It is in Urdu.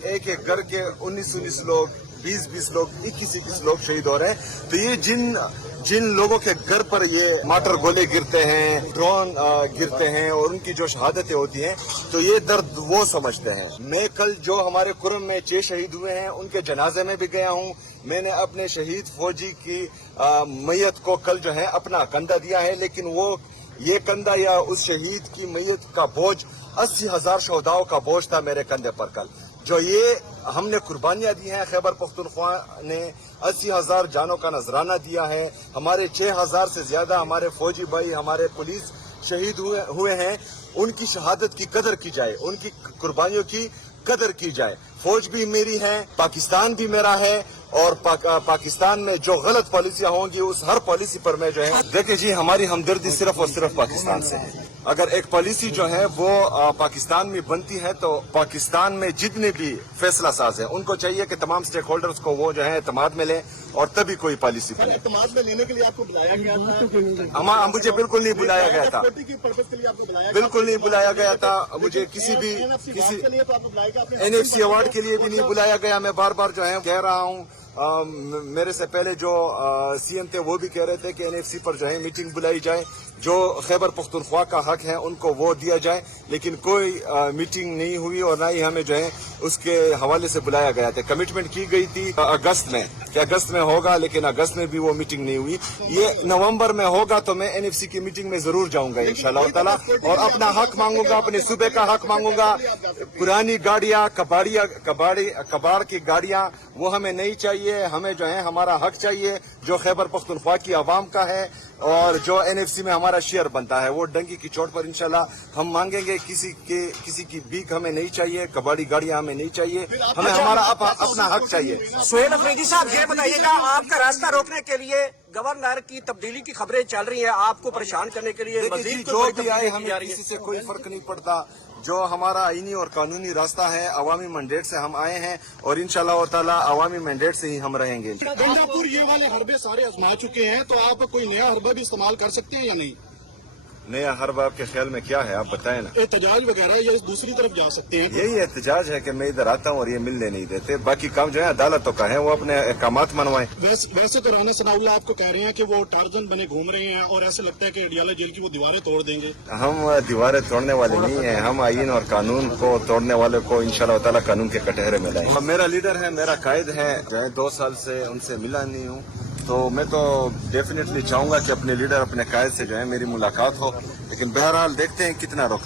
ایک ایک گھر کے 19 لوگ 20 لوگ 21 لوگ شہید ہو رہے ہیں. تو یہ جن لوگوں کے گھر پر یہ مارٹر گولے گرتے ہیں، ڈرون گرتے ہیں اور ان کی جو شہادتیں ہوتی ہیں، تو یہ درد وہ سمجھتے ہیں. میں کل جو ہمارے کرم میں 6 شہید ہوئے ہیں ان کے جنازے میں بھی گیا ہوں. میں نے اپنے شہید فوجی کی میت کو کل جو ہے اپنا کندھا دیا ہے، لیکن وہ یہ کندھا یا اس شہید کی میت کا بوجھ 80,000 شہداؤں کا بوجھ تھا میرے کندھے پر کل. جو یہ ہم نے قربانیاں دی ہیں، خیبر پختونخوا نے 80,000 جانوں کا نذرانہ دیا ہے. ہمارے 6,000 سے زیادہ ہمارے فوجی بھائی، ہمارے پولیس شہید ہوئے ہیں. ان کی شہادت کی قدر کی جائے، ان کی قربانیوں کی قدر کی جائے. فوج بھی میری ہے، پاکستان بھی میرا ہے، اور پاکستان میں جو غلط پالیسیاں ہوں گی اس ہر پالیسی پر میں جو ہے دیکھیں جی، ہماری ہمدردی صرف اور صرف پاکستان سے ہے. اگر ایک پالیسی جو ہے وہ پاکستان میں بنتی ہے تو پاکستان میں جتنے بھی فیصلہ ساز ہیں ان کو چاہیے کہ تمام سٹیک ہولڈرز کو وہ جو ہے اعتماد میں لیں اور تبھی کوئی پالیسی بنے. اعتماد میں لینے کے لیے آپ کو بلایا گیا تھا؟ مجھے بالکل نہیں بلایا گیا تھا، بالکل نہیں بلایا گیا تھا. مجھے کسی NFC ایوارڈ کے لیے بھی نہیں بلایا گیا. میں بار بار جو ہے کہہ رہا ہوں، میرے سے پہلے جو CM تھے وہ بھی کہہ رہے تھے کہ NFC پر جو ہے میٹنگ بلائی جائے، جو خیبر پختونخوا کا حق ہے ان کو وہ دیا جائے، لیکن کوئی میٹنگ نہیں ہوئی اور نہ ہی ہمیں جو ہے اس کے حوالے سے بلایا گیا تھا. کمٹمنٹ کی گئی تھی اگست میں کہ اگست میں ہوگا، لیکن اگست میں بھی وہ میٹنگ نہیں ہوئی. یہ نومبر میں ہوگا تو میں NFC کی میٹنگ میں ضرور جاؤں گا انشاءاللہ تعالی، اور اپنا حق مانگوں گا، اپنے صوبے کا حق مانگوں گا. پرانی گاڑیاں، کباڑ کی گاڑیاں وہ ہمیں نہیں چاہیے. ہمیں جو ہے ہمارا حق چاہیے جو خیبر پختونخوا کی عوام کا ہے، اور جو NFC میں ہمارا شیئر بنتا ہے وہ ڈنکی کی چوٹ پر انشاءاللہ ہم مانگیں گے. کسی کی بھیک ہمیں نہیں چاہیے، کباڑی گاڑیاں ہمیں نہیں چاہیے، ہمیں ہمارا اپنا حق چاہیے. سہیل افریدی صاحب، یہ بتائیے گا، آپ کا راستہ روکنے کے لیے گورنر کی تبدیلی کی خبریں چل رہی ہیں، آپ کو پریشان کرنے کے لیے مزید جو بھی آئے ہمیں کسی سے کوئی فرق نہیں پڑتا. جو ہمارا آئینی اور قانونی راستہ ہے، عوامی مینڈیٹ سے ہم آئے ہیں اور انشاءاللہ تعالی عوامی مینڈیٹ سے ہی ہم رہیں گے. گنگا پور یہ والے حربے سارے آزما چکے ہیں، تو آپ کوئی نیا حربہ بھی استعمال کر سکتے ہیں یا نہیں؟ نیا حربہ آپ کے خیال میں کیا ہے، آپ بتائیں نا. احتجاج وغیرہ یا دوسری طرف جا سکتے ہیں؟ یہی احتجاج ہے کہ میں ادھر آتا ہوں اور یہ ملنے نہیں دیتے. باقی کام جو ہے عدالتوں کا ہے، وہ اپنے احکامات منوائیں. ویسے تو رانا ثناء اللہ آپ کو کہہ رہے ہیں کہ وہ ٹارزن بنے گھوم رہے ہیں، اور ایسا لگتا ہے کہ اڈیالہ جیل کی وہ دیواریں توڑ دیں گے. ہم دیواریں توڑنے والے نہیں ہیں، ہم آئین اور قانون کو توڑنے والے کو انشاءاللہ تعالی قانون کے کٹہرے میں لائیں. میرا لیڈر ہے، میرا قائد ہے، جو ہے 2 سال سے ان سے ملا نہیں ہوں، تو میں تو ڈیفینیٹلی چاہوں گا کہ اپنے لیڈر، اپنے قائد سے جو ہے میری ملاقات ہو، لیکن بہرحال دیکھتے ہیں کتنا روک